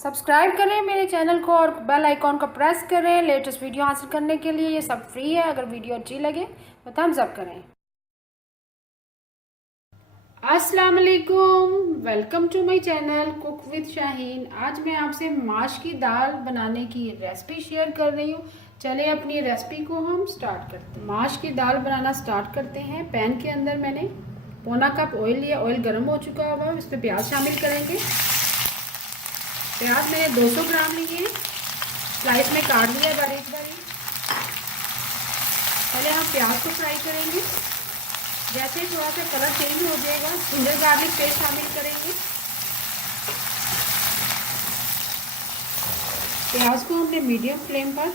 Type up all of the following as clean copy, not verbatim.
Subscribe करें मेरे channel को और बेल आइकॉन को प्रेस करें लेटेस्ट वीडियो हासिल करने के लिए। ये सब फ्री है। अगर वीडियो अच्छी लगे तो थम्स अप करें। अस्सलाम वालेकुम, welcome to my channel cook with Shaheen. आज मैं आपसे माश की दाल बनाने की रेसिपी शेयर कर रही हूँ। चलिए अपनी रेसिपी को हम स्टार्ट करते हैं। माश की दाल बनाना स्टार्ट करते हैं। पैन के अंदर मैंने पौना कप ऑयल लिया। ऑयल गर्म हो चुका हुआ, इस पर प्याज शामिल करेंगे। प्याज मैंने 200 ग्राम लिए, स्लाइस में काट लिया बारीक बारीक। पहले हम प्याज को फ्राई करेंगे। जैसे थोड़ा सा कलर चेंज हो जाएगा, जिंजर गार्लिक पेस्ट शामिल करेंगे। प्याज को हमने मीडियम फ्लेम पर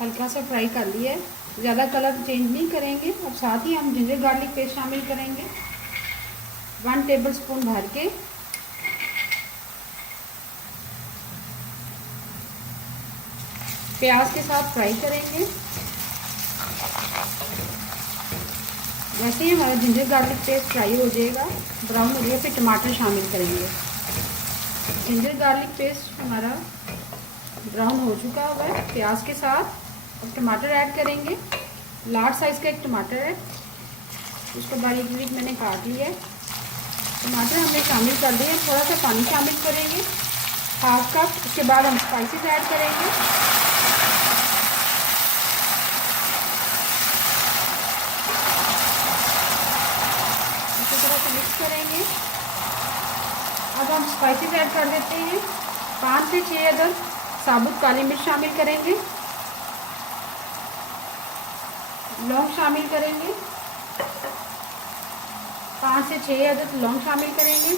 हल्का सा फ्राई कर लिया है, ज़्यादा कलर चेंज नहीं करेंगे। अब साथ ही हम जिंजर गार्लिक पेस्ट शामिल करेंगे 1 टेबलस्पून भर के। प्याज के साथ फ्राई करेंगे। वैसे ही हमारा जिंजर गार्लिक पेस्ट फ्राई हो जाएगा, ब्राउन हो जाएगा, फिर टमाटर शामिल करेंगे। जिंजर गार्लिक पेस्ट हमारा ब्राउन हो चुका हुआ है प्याज के साथ। अब टमाटर ऐड करेंगे। लार्ज साइज़ का एक टमाटर है, उसको बारीक बारीक मैंने काट लिया है। टमाटर हमने शामिल कर दिए। थोड़ा सा पानी शामिल करेंगे, 1/2 कप। उसके बाद हम स्पाइसेस ऐड करेंगे। मिक्स करेंगे। अब हम स्पाइसेस ऐड कर देते हैं। 5 से 6 अदद साबुत काली मिर्च शामिल करेंगे। लौंग शामिल करेंगे, 5 से 6 अदद लौंग शामिल करेंगे।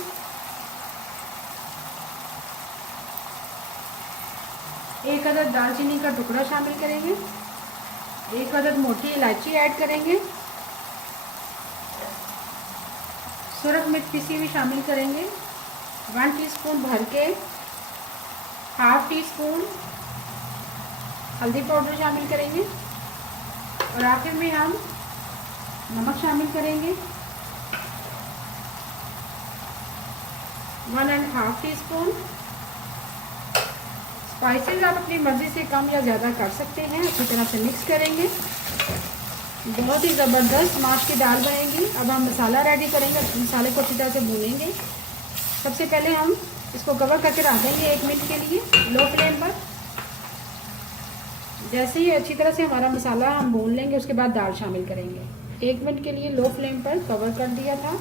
एक अदद दालचीनी का टुकड़ा शामिल करेंगे। 1 अदद मोटी इलायची ऐड करेंगे। सुरख मिर्च पिसी हुई शामिल करेंगे 1 टीस्पून भर के। 1/2 टीस्पून हल्दी पाउडर शामिल करेंगे। और आखिर में हम नमक शामिल करेंगे 1.5 टीस्पून। स्पाइसेस आप अपनी मर्ज़ी से कम या ज़्यादा कर सकते हैं। अच्छी तरह से मिक्स करेंगे। बहुत ही ज़बरदस्त माश की दाल बनेगी। अब हम मसाला रेडी करेंगे। मसाले को अच्छी तरह से भूनेंगे। सबसे पहले हम इसको कवर करके रख देंगे 1 मिनट के लिए लो फ्लेम पर। जैसे ही अच्छी तरह से हमारा मसाला हम भून लेंगे, उसके बाद दाल शामिल करेंगे। 1 मिनट के लिए लो फ्लेम पर कवर कर दिया था।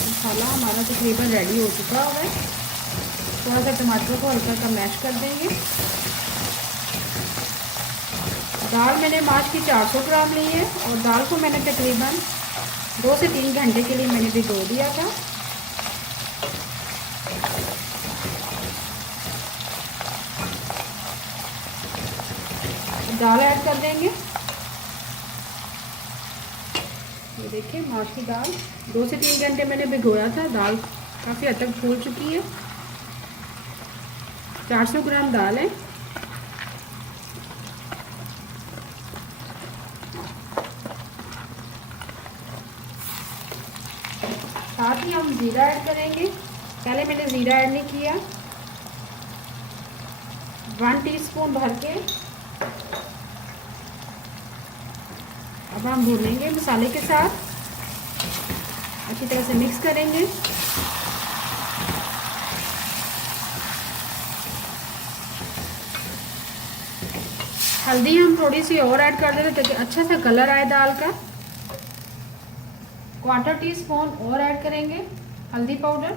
मसाला हमारा तकरीबन रेडी हो चुका है। थोड़ा सा टमाटर को हल्का सा मैश कर देंगे। दाल मैंने माश की 400 ग्राम ली है और दाल को मैंने तकरीबन 2 से 3 घंटे के लिए मैंने भिगो दिया था। दाल ऐड कर देंगे। ये देखिए माश की दाल 2 से 3 घंटे मैंने भिगोया था। दाल काफ़ी हद तक फूल चुकी है। 400 ग्राम दाल है। साथ ही हम ज़ीरा ऐड करेंगे। पहले मैंने ज़ीरा ऐड नहीं किया। 1 टीस्पून भर के। अब हम भूनेंगे मसाले के साथ, अच्छी तरह से मिक्स करेंगे। हल्दी हम थोड़ी सी और ऐड कर देते ताकि अच्छा सा कलर आए दाल का। 1/4 टीस्पून और ऐड करेंगे हल्दी पाउडर।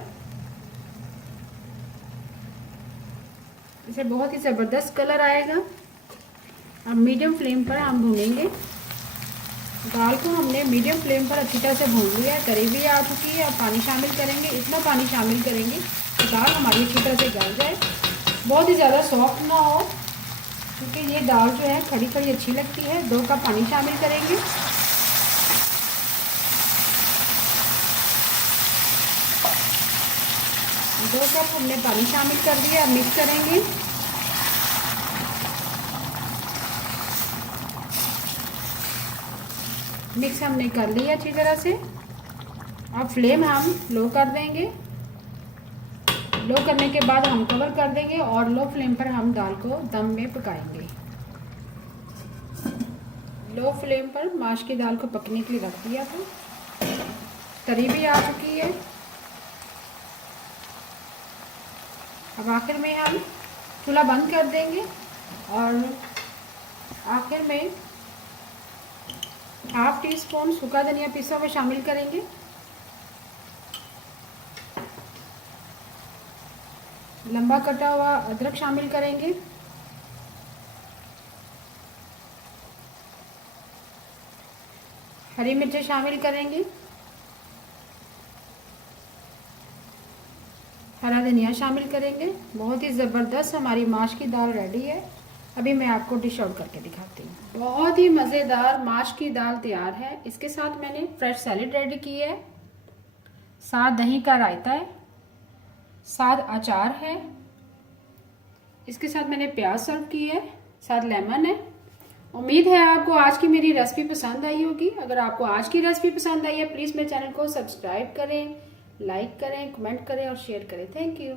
इसे बहुत ही ज़बरदस्त कलर आएगा। अब मीडियम फ्लेम पर हम भूनेंगे। दाल को हमने मीडियम फ्लेम पर अच्छी तरह से भून लिया है, करीब भी आ चुकी है। अब पानी शामिल करेंगे। इतना पानी शामिल करेंगे कि दाल हमारी अच्छी तरह से गल जाए। बहुत ही ज़्यादा सॉफ्ट ना हो, क्योंकि ये दाल जो है खड़ी खड़ी अच्छी लगती है। 2 कप पानी शामिल करेंगे। 2 कप हमने पानी शामिल कर दिया। मिक्स करेंगे। मिक्स हमने कर लिया अच्छी तरह से। अब फ्लेम हम लो कर देंगे लो करने के बाद हम कवर कर देंगे और लो फ्लेम पर हम दाल को दम में पकाएंगे। लो फ्लेम पर माश की दाल को पकने के लिए रख दिया था। तरी भी आ चुकी है। अब आखिर में हम चूल्हा बंद कर देंगे और आखिर में हाफ टी स्पून सूखा धनिया पिसा हुआ शामिल करेंगे। लंबा कटा हुआ अदरक शामिल करेंगे। हरी मिर्चें शामिल करेंगे। हरा धनिया शामिल करेंगे। बहुत ही ज़बरदस्त हमारी माश की दाल रेडी है। अभी मैं आपको डिश आउट करके दिखाती हूँ। बहुत ही मज़ेदार माश की दाल तैयार है। इसके साथ मैंने फ्रेश सैलेड रेडी की है, साथ दही का रायता है, साथ अचार है, इसके साथ मैंने प्याज सर्व की है, साथ लेमन है। उम्मीद है आपको आज की मेरी रेसिपी पसंद आई होगी। अगर आपको आज की रेसिपी पसंद आई है प्लीज़ मेरे चैनल को सब्सक्राइब करें, लाइक करें, कमेंट करें और शेयर करें। Thank you.